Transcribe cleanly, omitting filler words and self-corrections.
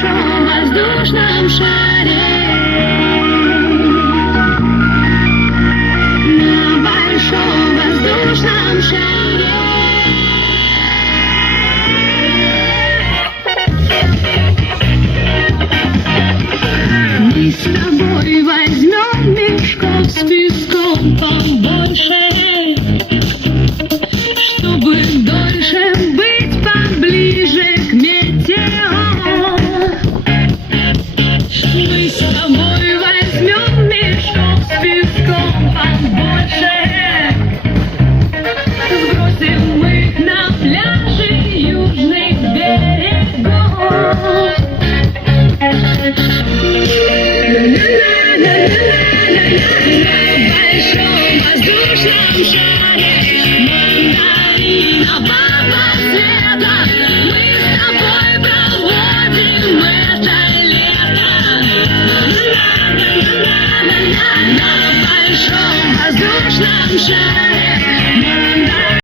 большом воздушном шаре, на большом воздушном шаре. Мы с тобой возьмем мешков с песком побольше, чтобы дольше быть поближе к метеору. Мы с тобой возьмем мешок с песком побольше, сбросим их на пляжи южных берегов. Мандаринового цвета мы с тобой проводим это лето. На большом воздушном шаре.